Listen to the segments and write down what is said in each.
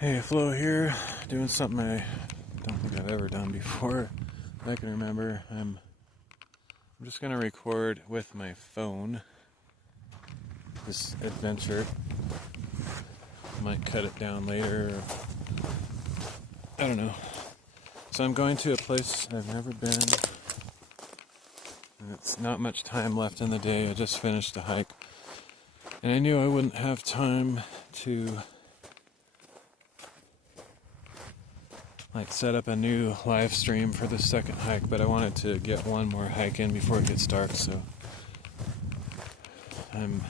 Hey, Flo here, doing something I don't think I've ever done before that I can remember. I'm just going to record with my phone this adventure. Might cut it down later. I don't know. So I'm going to a place I've never been. And it's not much time left in the day. I just finished a hike. And I knew I wouldn't have time to set up a new live stream for the second hike, but I wanted to get one more hike in before it gets dark, so I'm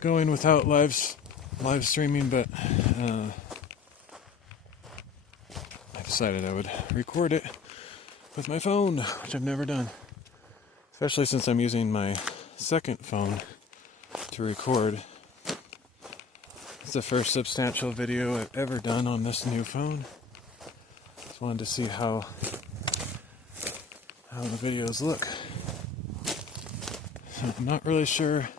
going without live streaming, but I decided I would record it with my phone, which I've never done, especially since I'm using my second phone to record. It's the first substantial video I've ever done on this new phone. Just wanted to see how the videos look. So I'm not really sure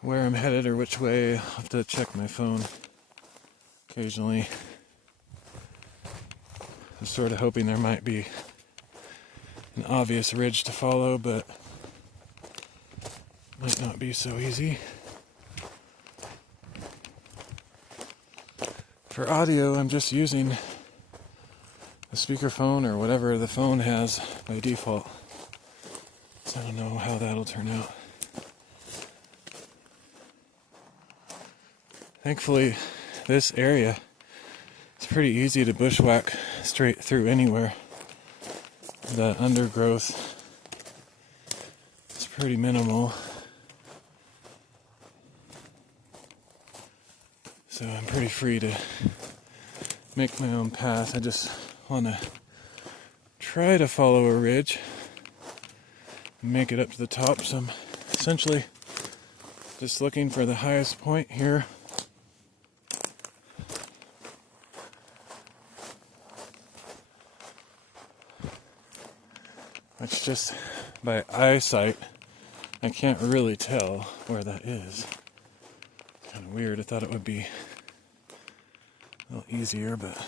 where I'm headed or which way. I'll have to check my phone occasionally. I'm sort of hoping there might be an obvious ridge to follow, but might not be so easy. For audio, I'm just using a speakerphone or whatever the phone has by default. So I don't know how that'll turn out. Thankfully, this area is pretty easy to bushwhack straight through anywhere. The undergrowth is pretty minimal. So I'm pretty free to make my own path. I just want to try to follow a ridge and make it up to the top. So I'm essentially just looking for the highest point here. Which just by eyesight, I can't really tell where that is. Kind of weird. I thought it would be a little easier, but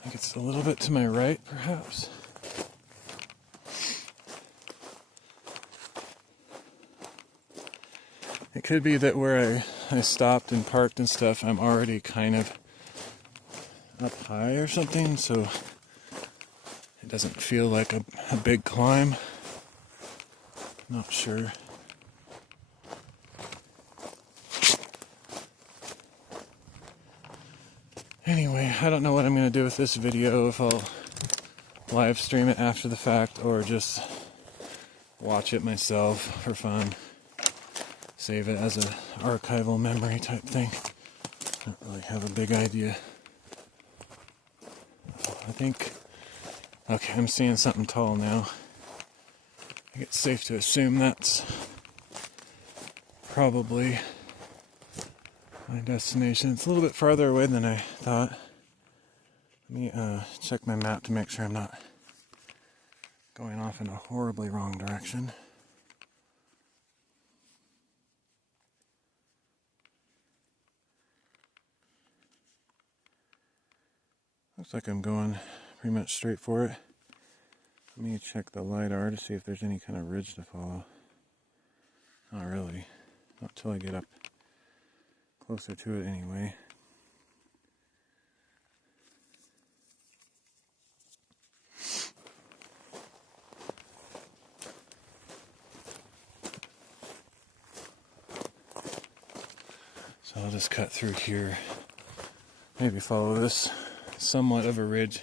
I think it's a little bit to my right, perhaps. It could be that where I stopped and parked and stuff, I'm already kind of up high or something, so it doesn't feel like a big climb. Not sure. Anyway, I don't know what I'm going to do with this video, if I'll live stream it after the fact or just watch it myself for fun. Save it as an archival memory type thing. I don't really have a big idea. I think, okay, I'm seeing something tall now. I think it's safe to assume that's probably my destination. It's a little bit farther away than I thought. Let me check my map to make sure I'm not going off in a horribly wrong direction. Looks like I'm going pretty much straight for it. Let me check the LiDAR to see if there's any kind of ridge to follow. Not really. Not till I get up closer to it anyway. So I'll just cut through here. Maybe follow this somewhat of a ridge.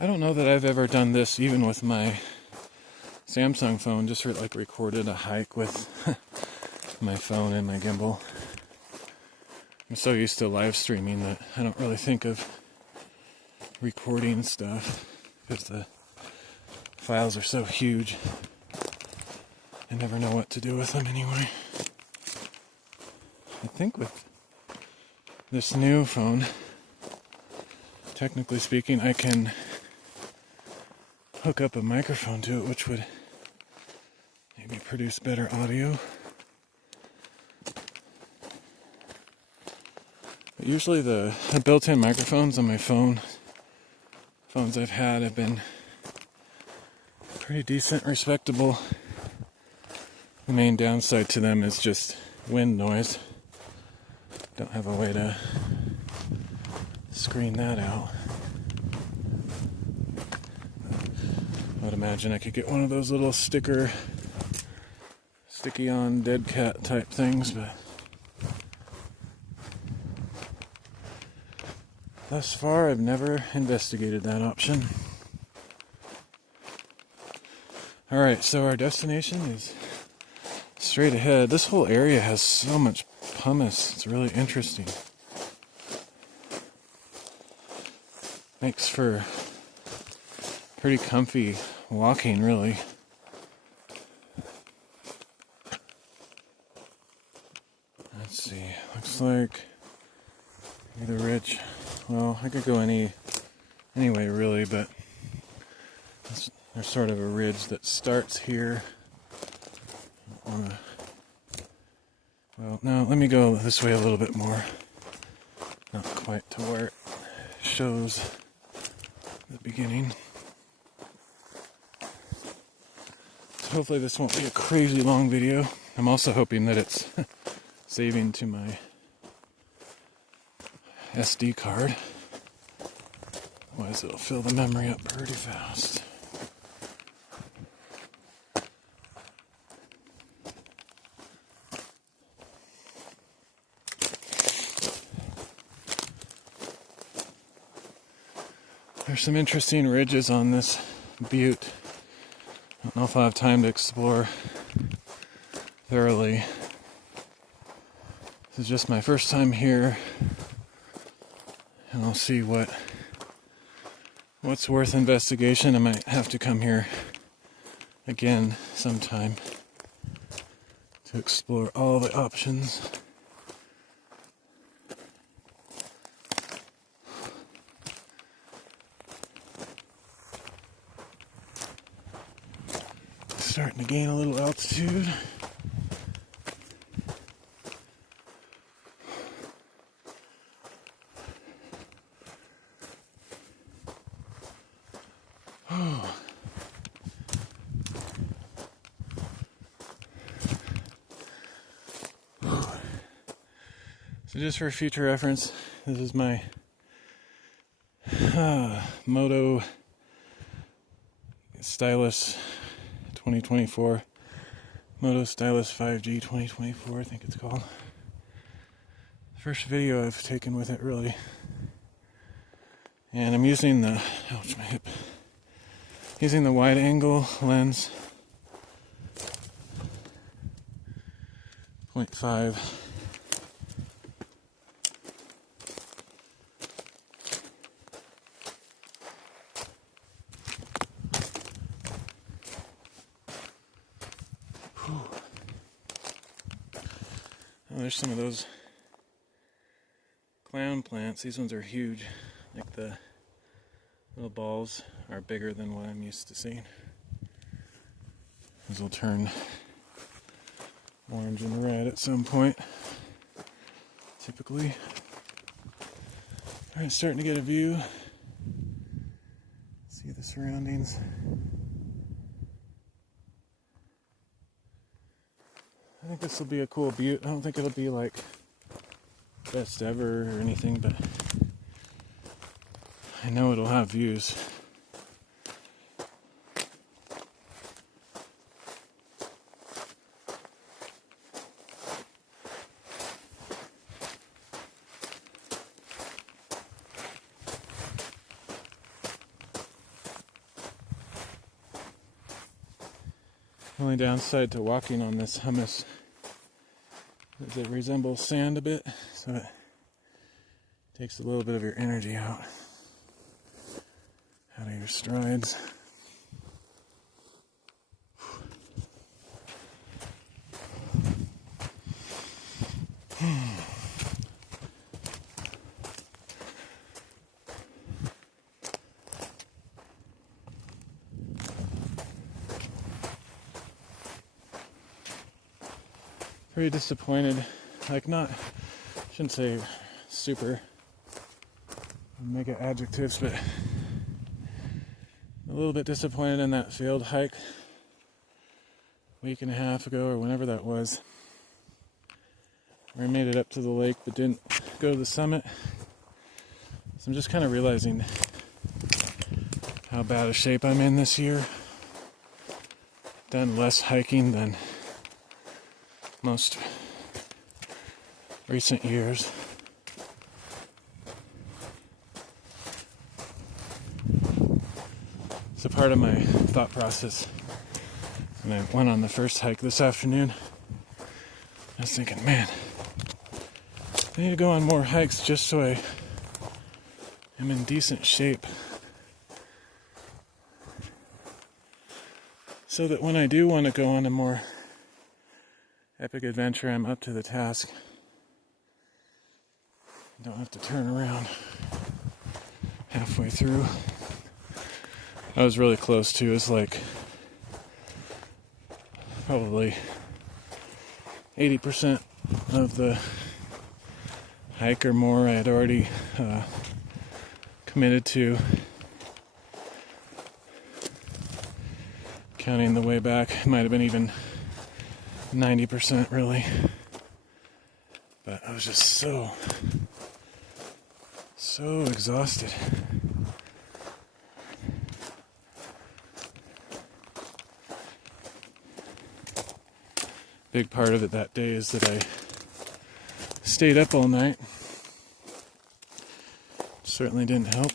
I don't know that I've ever done this even with my Samsung phone, just recorded a hike with my phone and my gimbal. I'm so used to live streaming that I don't really think of recording stuff because the files are so huge. I never know what to do with them anyway. I think with this new phone, technically speaking, I can hook up a microphone to it, which would maybe produce better audio. But usually the built-in microphones on my phones I've had have been pretty decent, respectable. The main downside to them is just wind noise. Don't have a way to screen that out. I would imagine I could get one of those little sticky on dead cat type things, but thus far I've never investigated that option. Alright, so our destination is straight ahead. This whole area has so much pumice. It's really interesting. Makes for pretty comfy walking, really. Let's see. Looks like the ridge. Well, I could go anyway, really, but there's sort of a ridge that starts here. Well, no, let me go this way a little bit more. Not quite to where it shows the beginning. So hopefully this won't be a crazy long video. I'm also hoping that it's saving to my SD card. Otherwise it'll fill the memory up pretty fast. There's some interesting ridges on this butte. I don't know if I'll have time to explore thoroughly. This is just my first time here, and I'll see what's worth investigation. I might have to come here again sometime to explore all the options. Starting to gain a little altitude. Oh. So just for future reference, this is my Moto Stylus 2024. Moto Stylus 5G 2024, I think it's called. First video I've taken with it, really. And I'm using the, ouch, my hip. Using the wide angle lens. 0.5. Oh, there's some of those clown plants. These ones are huge. Like the little balls are bigger than what I'm used to seeing. These will turn orange and red at some point, typically. Alright, starting to get a view. See the surroundings. I think this will be a cool butte. I don't think it'll be like best ever or anything, but I know it'll have views. Only downside to walking on this hummus is it resembles sand a bit, so it takes a little bit of your energy out of your strides. pretty disappointed. Like, not, shouldn't say super mega adjectives, but a little bit disappointed in that failed hike a week and a half ago, or whenever that was. Where I made it up to the lake but didn't go to the summit. So I'm just kind of realizing how bad a shape I'm in this year. Done less hiking than most recent years. So part of my thought process when I went on the first hike this afternoon, I was thinking, man, I need to go on more hikes just so I am in decent shape. So that when I do want to go on a more epic adventure, I'm up to the task. I don't have to turn around halfway through. I was really close to, it was like probably 80% of the hike or more I had already committed to. Counting the way back, it might have been even 90% really. But I was just so exhausted. Big part of it that day is that I stayed up all night. Certainly didn't help.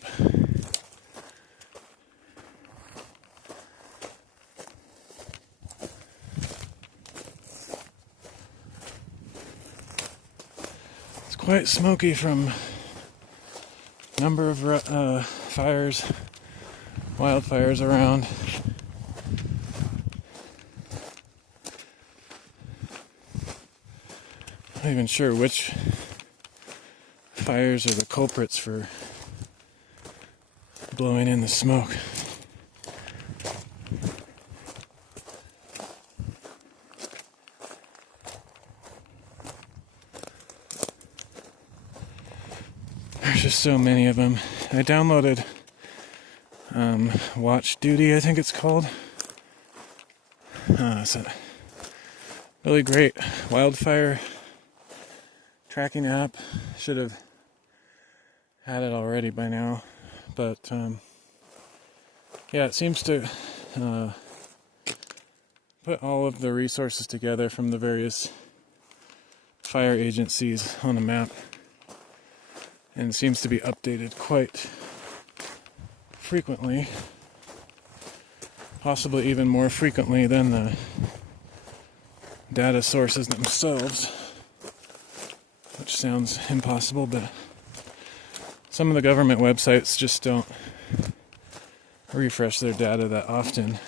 It's quite smoky from a number of wildfires around. I'm not even sure which fires are the culprits for blowing in the smoke. There's just so many of them. I downloaded Watch Duty, I think it's called. It's a really great wildfire tracking app. Should have had it already by now, but yeah, it seems to put all of the resources together from the various fire agencies on a map, and it seems to be updated quite frequently, possibly even more frequently than the data sources themselves, which sounds impossible, but some of the government websites just don't refresh their data that often.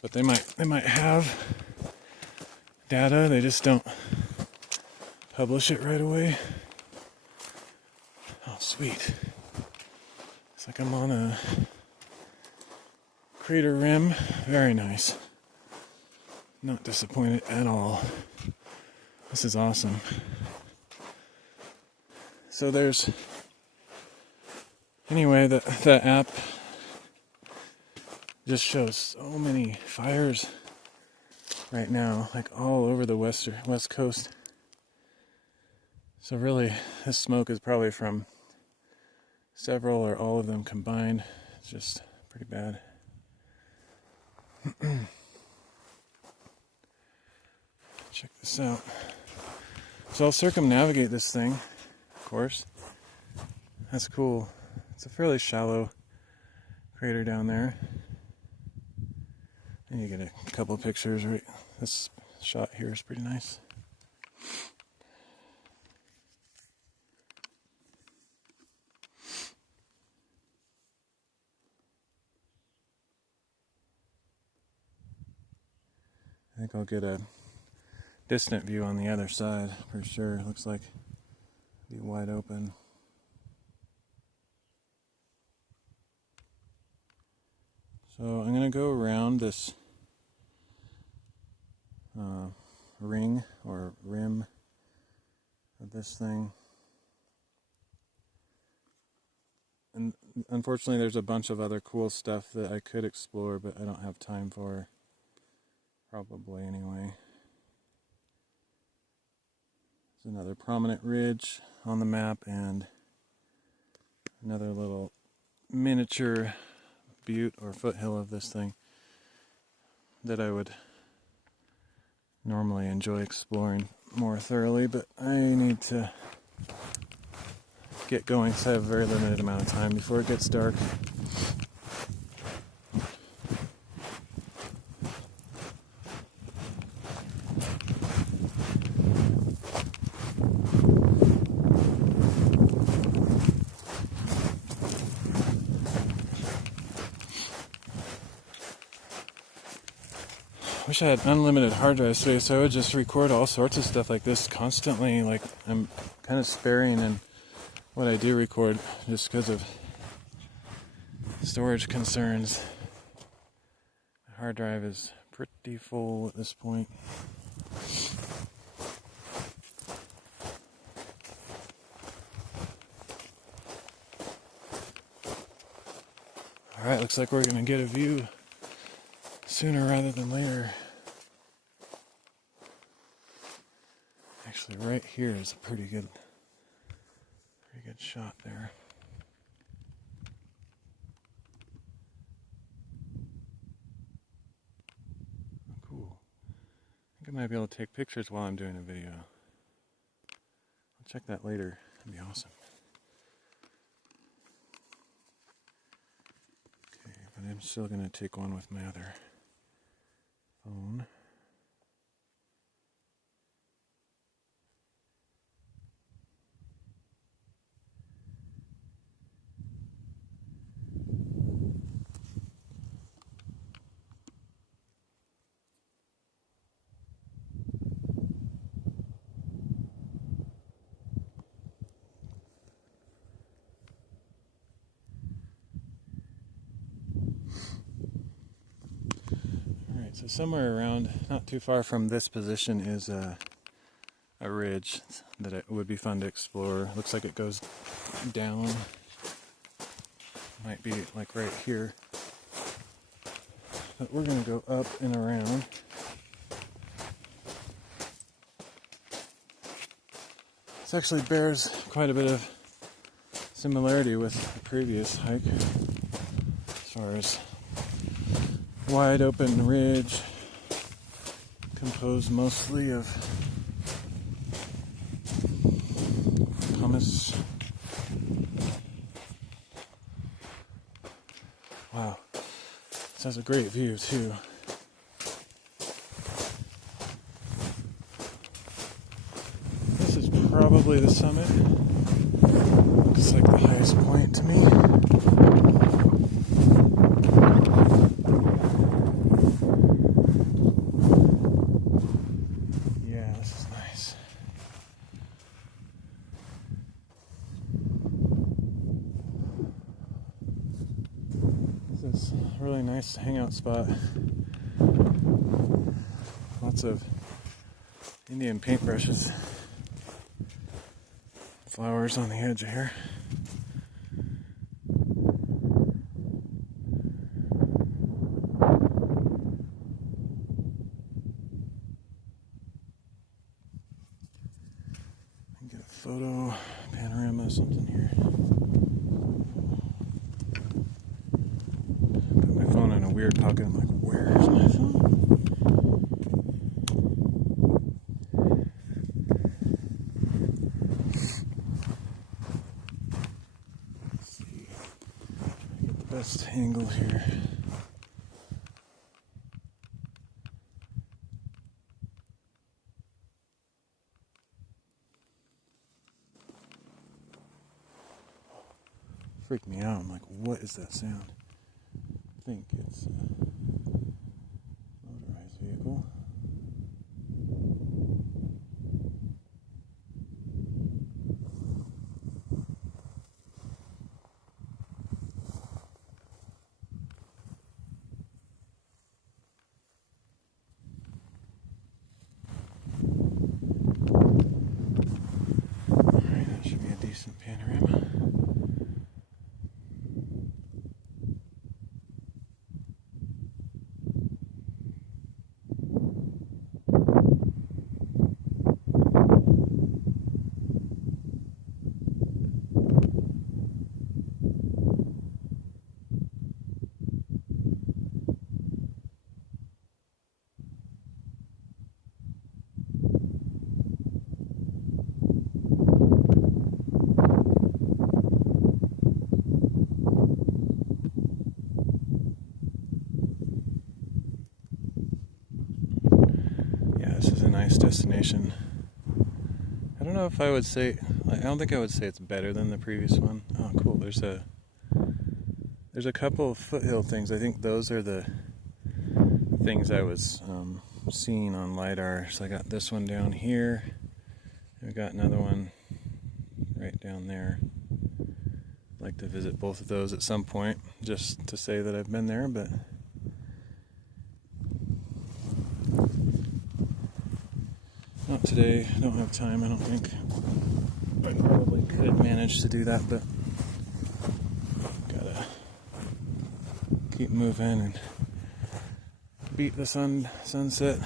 But they might have data, they just don't publish it right away. Oh, sweet. It's like I'm on a crater rim. Very nice. Not disappointed at all. This is awesome. So there's... Anyway, the app just shows so many fires right now, like all over the west coast. So really, this smoke is probably from several or all of them combined. It's just pretty bad. Check this out. So I'll circumnavigate this thing, of course. That's cool. It's a fairly shallow crater down there. And you get a couple of pictures, right? This shot here is pretty nice. I think I'll get a distant view on the other side for sure. It looks like it'll be wide open. So I'm going to go around this ring or rim of this thing. And unfortunately there's a bunch of other cool stuff that I could explore, but I don't have time for, probably anyway. There's another prominent ridge on the map and another little miniature butte or foothill of this thing that I would normally enjoy exploring more thoroughly, but I need to get going because I have a very limited amount of time before it gets dark. Wish I had unlimited hard drive space, so I would just record all sorts of stuff like this constantly. Like, I'm kind of sparing in what I do record just because of storage concerns. My hard drive is pretty full at this point. Alright, looks like we're going to get a view sooner rather than later. Actually, right here is a pretty good shot there. Oh, cool. I think I might be able to take pictures while I'm doing a video. I'll check that later. That'd be awesome. Okay, but I'm still going to take one with my other phone. So somewhere around, not too far from this position, is a ridge that it would be fun to explore. Looks like it goes down. Might be like right here. But we're going to go up and around. This actually bears quite a bit of similarity with the previous hike as far as wide open ridge composed mostly of pumice. Wow, this has a great view too. This is probably the summit. Looks like the highest point to me. This is a really nice hangout spot. Lots of Indian paintbrushes. Flowers on the edge here. Get a photo, panorama, something here. Put my phone in a weird pocket. I'm like, where's my phone? Let's see. Get the best angle here. Freaked me out. I'm like, what is that sound? I think it's a motorized vehicle. I don't know if I would say, I don't think I would say it's better than the previous one. Oh, cool. There's a couple of foothill things. I think those are the things I was seeing on LiDAR. So I got this one down here. And we got another one right down there. I'd like to visit both of those at some point, just to say that I've been there, but not today. I don't have time, I don't think. I probably could manage to do that, but gotta keep moving and beat the sunset.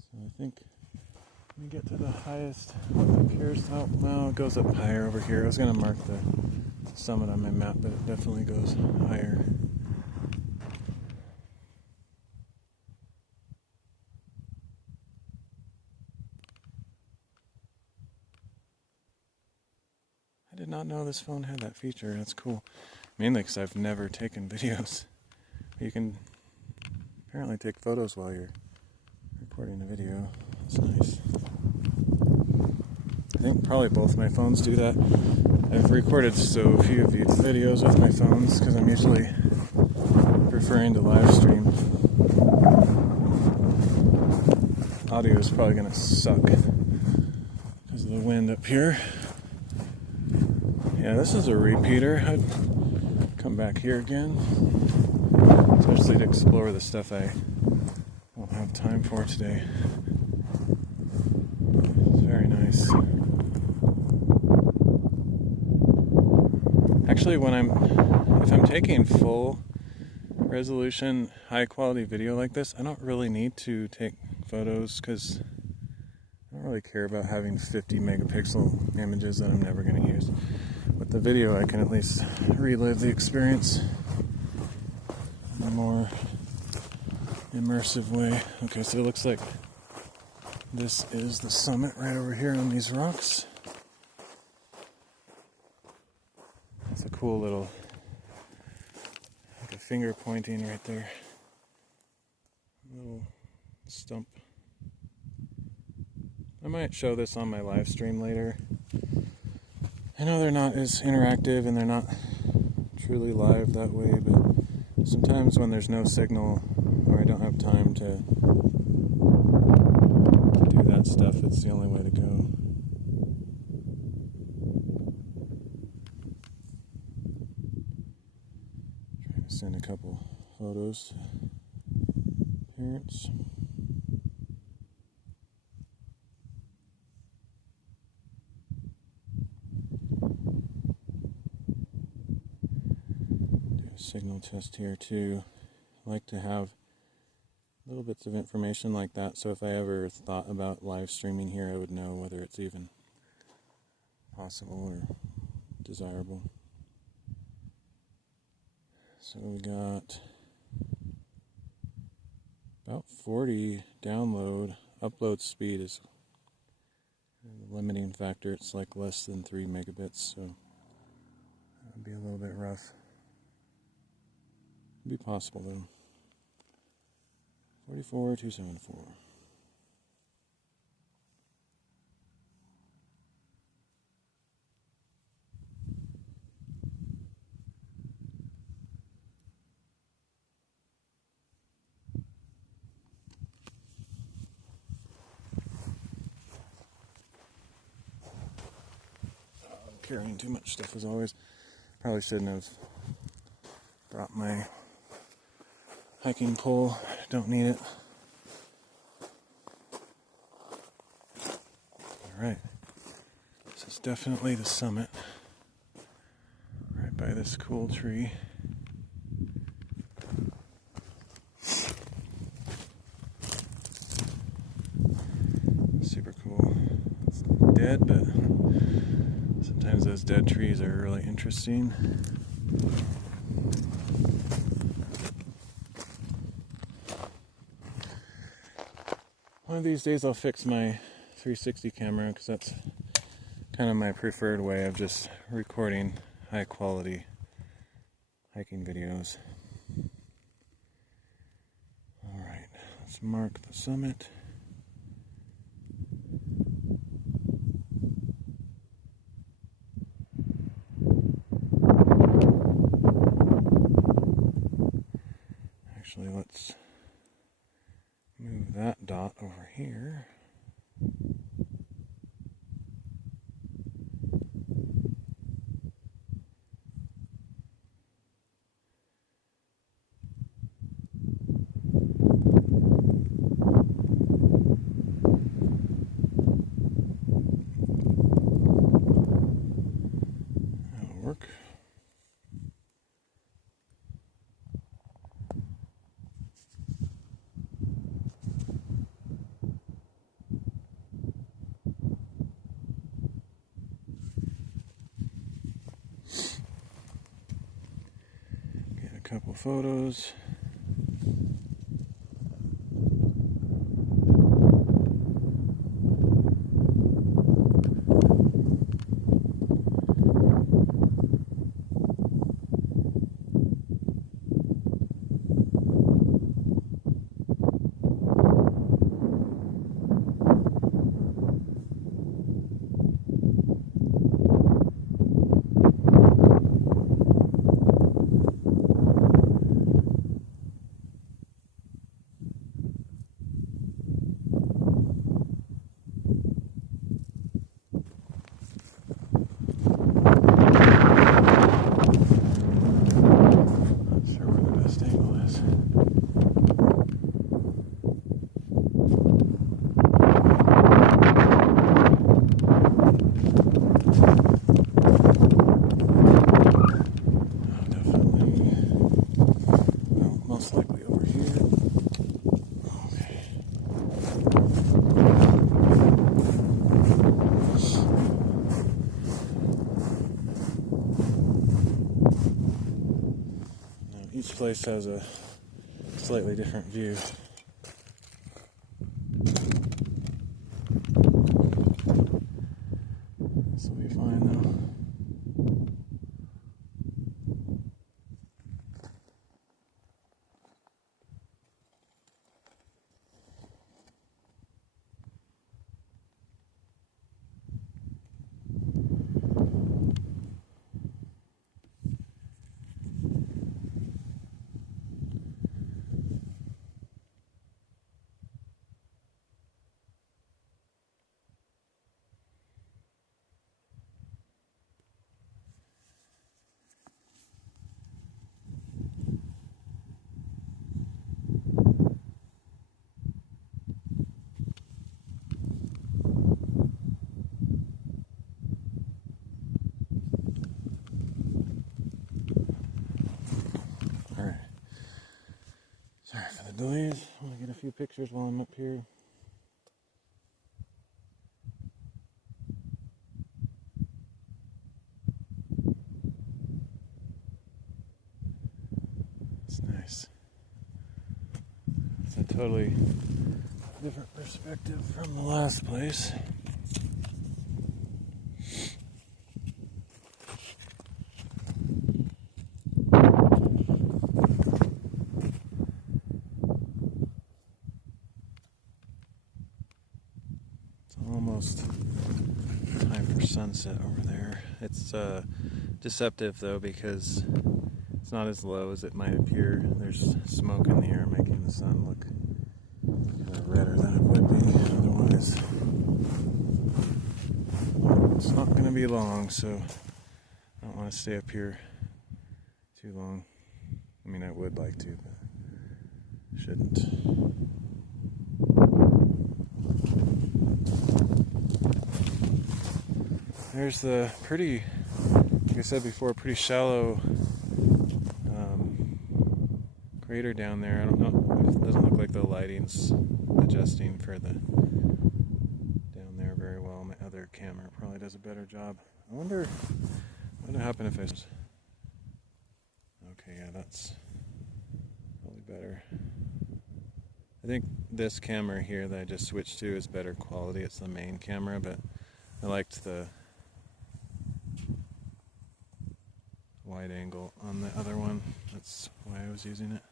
So I think we get to the highest what appears. Oh, well, it goes up higher over here. I was gonna mark the summit on my map, but it definitely goes higher. I did not know this phone had that feature. That's cool. Mainly because I've never taken videos. You can apparently take photos while you're recording a video. That's nice. I think probably both my phones do that. I've recorded so few videos with my phones because I'm usually preferring to live stream. Audio is probably going to suck because of the wind up here. Yeah, this is a repeater. I'd come back here again, especially to explore the stuff I won't have time for today. It's very nice. Actually, if I'm taking full resolution, high quality video like this, I don't really need to take photos because I don't really care about having 50 megapixel images that I'm never going to use. With the video, I can at least relive the experience in a more immersive way. Okay, so it looks like this is the summit right over here on these rocks. It's a cool little, like a finger pointing right there. Little stump. I might show this on my live stream later. I know they're not as interactive and they're not truly live that way, but sometimes when there's no signal or I don't have time to do that stuff, it's the only way to go. Trying to send a couple photos to parents. Signal test here too. I like to have little bits of information like that, so if I ever thought about live streaming here, I would know whether it's even possible or desirable. So we got about 40 download. Upload speed is the limiting factor. It's like less than 3 megabits, so that would be a little bit rough. Be possible though. 44274. I'm carrying too much stuff as always. Probably shouldn't have brought my hiking pole. Don't need it. Alright. This is definitely the summit. Right by this cool tree. Super cool. It's dead, but sometimes those dead trees are really interesting. One of these days I'll fix my 360 camera because that's kind of my preferred way of just recording high quality hiking videos. Let's mark the summit. Actually, let's move that dot over here. That'll work. Get a couple photos. Each place has a slightly different view. This will be fine though. Sorry for the delays. I want to get a few pictures while I'm up here. It's nice. It's a totally different perspective from the last place. Almost time for sunset over there. It's deceptive though because it's not as low as it might appear. There's smoke in the air making the sun look kind of redder than it would be otherwise. It's not going to be long, so I don't want to stay up here too long. I mean, I would like to, but shouldn't. There's the pretty, like I said before, pretty shallow crater down there. I don't know, it doesn't look like the lighting's adjusting for the down there very well. My other camera probably does a better job. I wonder what would happen if I... Okay, yeah, that's probably better. I think this camera here that I just switched to is better quality. It's the main camera, but I liked the wide angle on the other one. That's why I was using it.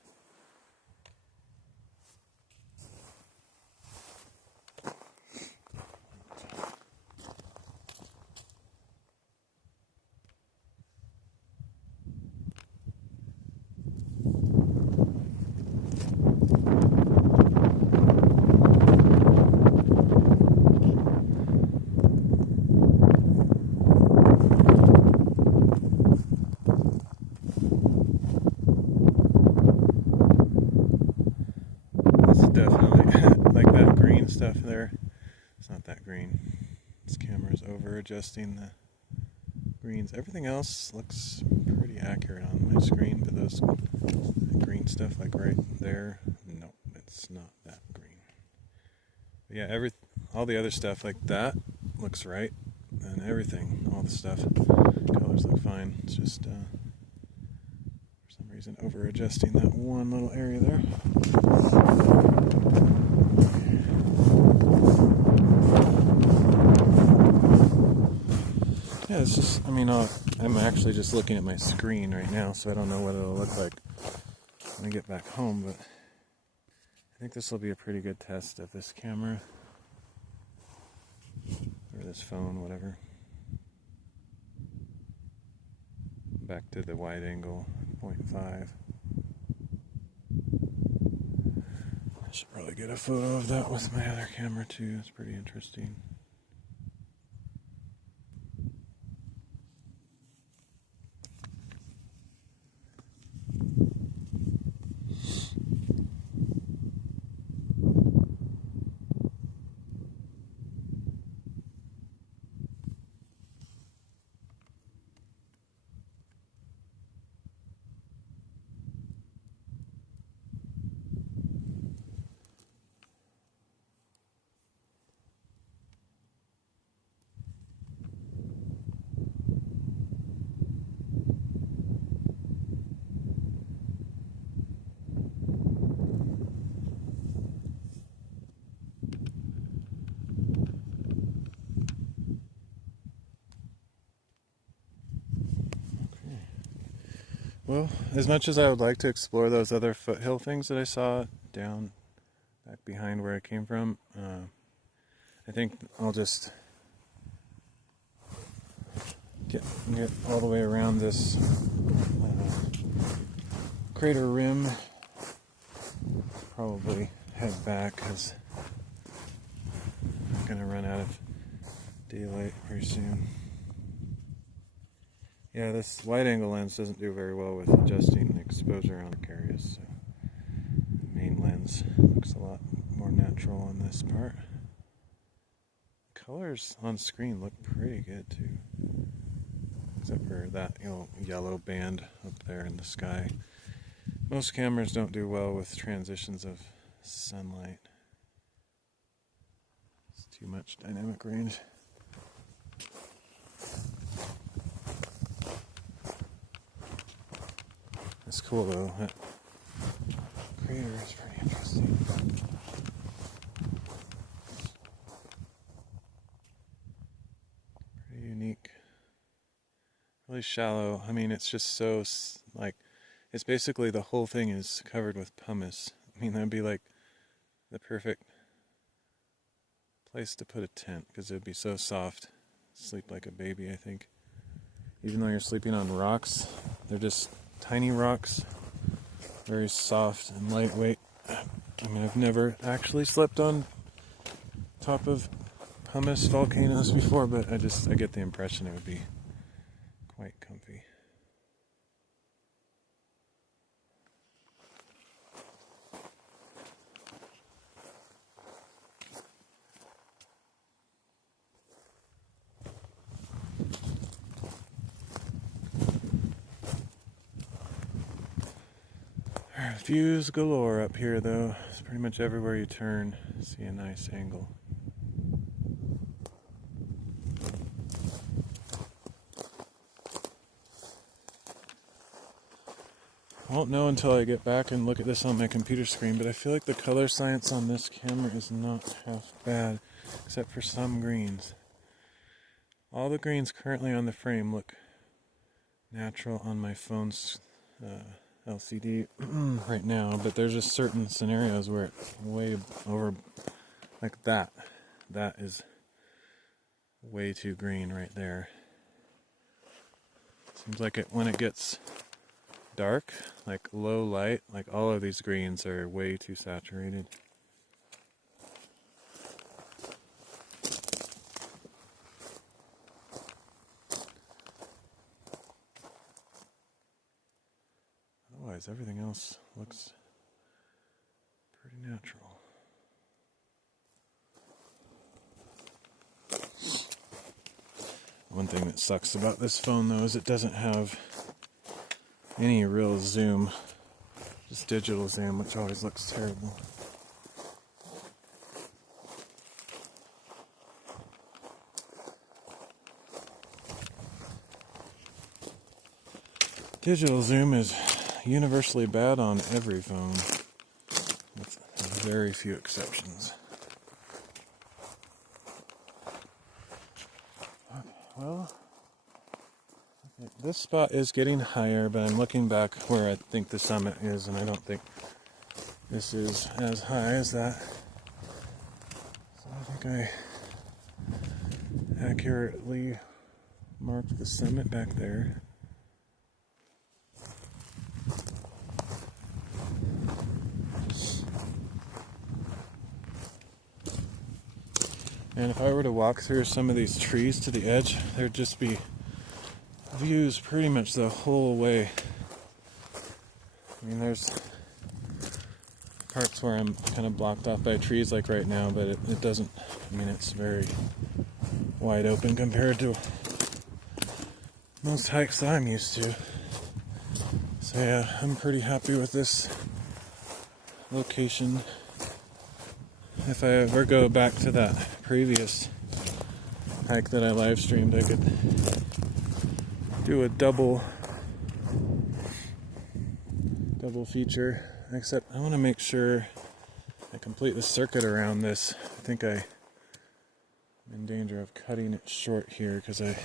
definitely, like that green stuff there, it's not that green. This camera's over adjusting the greens. Everything else looks pretty accurate on my screen, but those green stuff like right there, no, it's not that green. But yeah, all the other stuff like that looks right, and everything, all the stuff, colors look fine. It's just for some reason over adjusting that one little area there. Yeah, it's just, I mean, I'm actually just looking at my screen right now, so I don't know what it'll look like when I get back home, but I think this will be a pretty good test of this camera, or this phone, whatever. Back to the wide angle 0.5. I should probably get a photo of that with my other camera too, it's pretty interesting. Well, as much as I would like to explore those other foothill things that I saw down back behind where I came from, I think I'll just get all the way around this crater rim. Probably head back because I'm going to run out of daylight pretty soon. Yeah, this wide angle lens doesn't do very well with adjusting the exposure on the areas, so the main lens looks a lot more natural on this part. Colors on screen look pretty good too, except for that yellow band up there in the sky. Most cameras don't do well with transitions of sunlight. It's too much dynamic range. It's cool though. That crater is pretty interesting. Pretty unique. Really shallow. I mean, it's just so, like, it's basically the whole thing is covered with pumice. I mean, that'd be like the perfect place to put a tent because it'd be so soft. Sleep like a baby, I think. Even though you're sleeping on rocks, they're just tiny rocks, very soft and lightweight. I mean, I've never actually slept on top of pumice volcanoes before, but I get the impression it would be quite comfy. Views galore up here though. It's pretty much everywhere you turn, see a nice angle. I won't know until I get back and look at this on my computer screen, but I feel like the color science on this camera is not half bad, except for some greens. All the greens currently on the frame look natural on my phone's LCD right now, but there's just certain scenarios where it's way over, like that. That is way too green right there. Seems like when it gets dark, like low light, like all of these greens are way too saturated. Otherwise, everything else looks pretty natural. One thing that sucks about this phone though is it doesn't have any real zoom, just digital zoom, which always looks terrible. Digital zoom is universally bad on every phone, with very few exceptions. Okay, well, this spot is getting higher, but I'm looking back where I think the summit is, and I don't think this is as high as that. So I think I accurately marked the summit back there. And if I were to walk through some of these trees to the edge, there'd just be views pretty much the whole way. I mean, there's parts where I'm kind of blocked off by trees like right now, but it doesn't, I mean, it's very wide open compared to most hikes that I'm used to. So yeah, I'm pretty happy with this location. If I ever go back to that previous hike that I live streamed, I could do a double feature, except I want to make sure I complete the circuit around this. I think I'm in danger of cutting it short here because I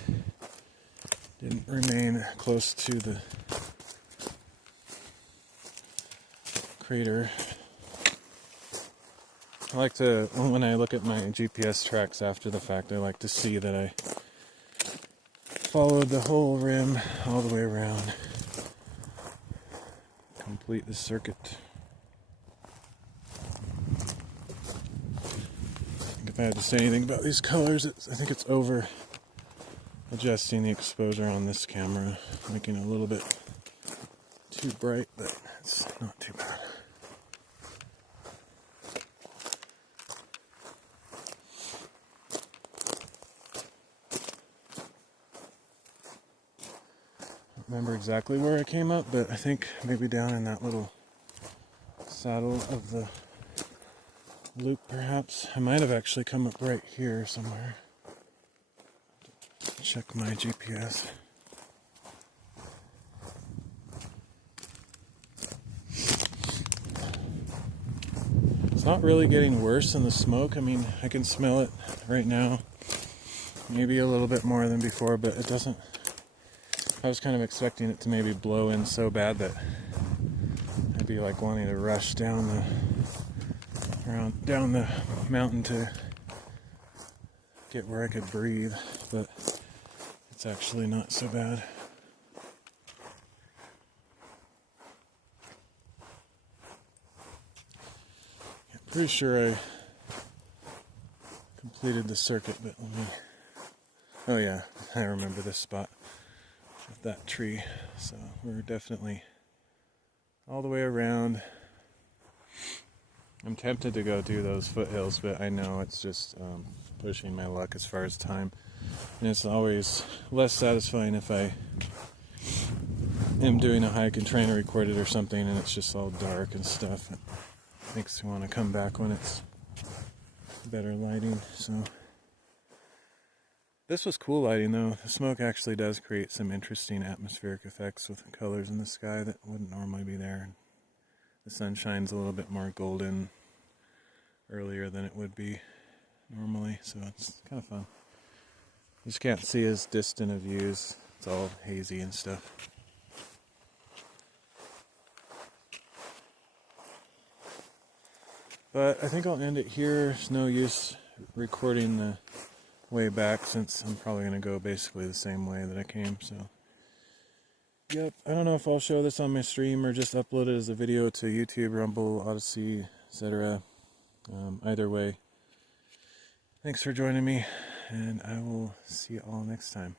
didn't remain close to the crater. I like to, when I look at my GPS tracks after the fact, I like to see that I followed the whole rim all the way around. Complete the circuit. If I had to say anything about these colors, I think it's over adjusting the exposure on this camera, making it a little bit too bright, but it's not too bad. Remember exactly where I came up, but I think maybe down in that little saddle of the loop, perhaps. I might have actually come up right here somewhere. Check my GPS. It's not really getting worse in the smoke. I mean, I can smell it right now. Maybe a little bit more than before, but it doesn't. I was kind of expecting it to maybe blow in so bad that I'd be like wanting to rush down the mountain to get where I could breathe, but it's actually not so bad. I'm pretty sure I completed the circuit, but let me... Oh yeah, I remember this spot. With that tree, so we're definitely all the way around. I'm tempted to go do those foothills, but I know it's just pushing my luck as far as time, and it's always less satisfying if I am doing a hike and trying to record it or something and it's just all dark and stuff. It makes me want to come back when it's better lighting. So this was cool lighting though. The smoke actually does create some interesting atmospheric effects with colors in the sky that wouldn't normally be there. The sun shines a little bit more golden earlier than it would be normally, so it's kind of fun. You just can't see as distant of views. It's all hazy and stuff. But I think I'll end it here. There's no use recording the way back since I'm probably going to go basically the same way that I came, so yep. I don't know if I'll show this on my stream or just upload it as a video to YouTube, Rumble, Odyssey, etc. Either way, thanks for joining me, and I will see you all next time.